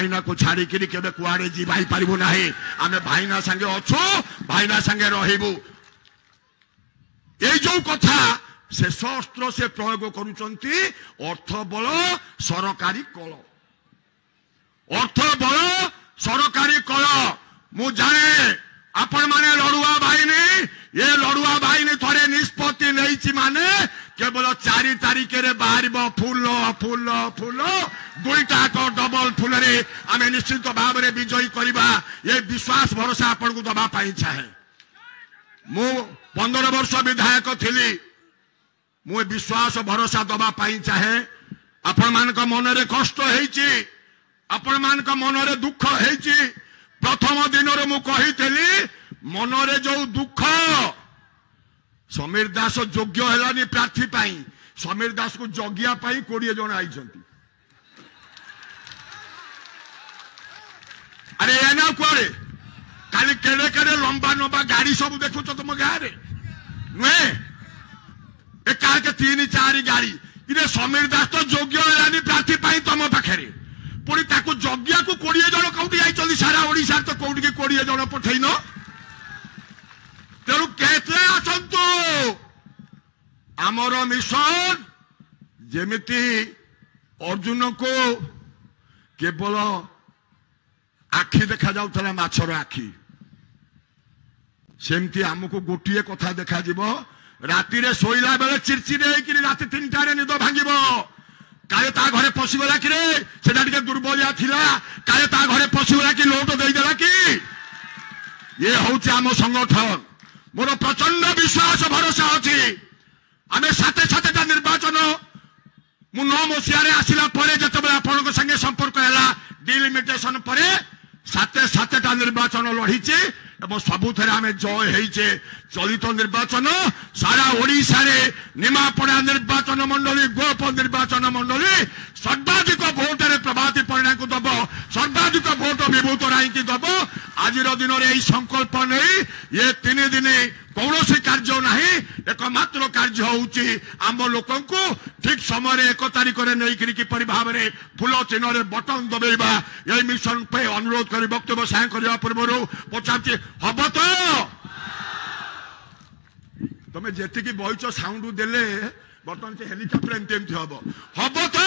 भाईना को छाड़ी केबे कुआड़े जी भाई पारिबु नाही आमे भाईना संगे अछु भाईना संगे रहिबु ए जो कथा से शस्त्र से प्रयोग करुचंती अर्थ बल सरकारी कल अर्थ बल सरकारी कल मु जाने आपण माने लड़ुआ बाहिनी ये लड़ुआ बाहिनी थोड़े निष्पत्ति नहीं माने केवल 4 तारिख रे बाहर फूल फूल फूल दुईटा डबल फूल रे आम निश्चित भाव में विजयी करवा ये विश्वास भरोसा आपण को दबा पाई चाहे मु 15 वर्ष विधायक थी मु विश्वास भरोसा दबा पाई चाहे आपण मान मन रे कष्ट होईची आपण मान मन रे दुख होईची प्रथम दिन मु कही मन रे जो दुख समीर दास योग्य है प्रार्थी पाई समीर दास को जगिया 20 जन आई अरे ए ना कुआरे काली केड़े केड़े लंबा लंबा गाड़ी सब देखु तुम गाँव नुहे ए कार के 3-4 गाड़ी इने समीर दास तो योग्य है प्रार्थी पाई तुम पाखे पुणी ताकू जगिया को 20 जन कौटी आई सारा ओडिशा तो कौटी की 20 जन पठेन तेणु केते आसतु आमर मिशन जेमिति अर्जुन को केवल आखि देखा जाउथला माछर आखि सेमती आमको गोटे कथा देखा जीव राति रे सोइला बेले चिरचिरे होइकि राति 3टा रे निद भांगिबो काले ता घरे पशिगला कि रे सेटा टिके दुर्बलिया थिला काले ता घरे पशिगला कि लोट देई देला कि ये होउचे आम संगठन मोर प्रचंड विश्वास भरोसा अच्छी आम साथे साथे निर्वाचन मु 9 मसीह आसला जिते आपण संगे संपर्क है डिलिमिटेशन पर साथे साथे निर्वाचन लड़ीचे सबुथ आम जय होइचे चलित निर्वाचन सारा ओडिशा रे निमापड़ा निर्वाचन मंडली गोप निर्वाचन मंडली सर्वाधिक भोट रे प्रभाती परिणा को दब सर्वाधिक भोट विभूत राय की दब आज दिन में यही संकल्प नहीं ये 3 दिन कौन कार्य नहीं एकमात्र कार्य होउची आम लोक ठीक समय 1 तारिख में नहीं किपरि भाव में फूल चिन्ह रे बटन दबेबा यही मिशन पे अनुरोध कर वक्तव्य साय करने पूर्व पचार हम तो तुम्हें जी बहिच साउंड देले बर्तमान से हेलिकप्टर एमती हम तो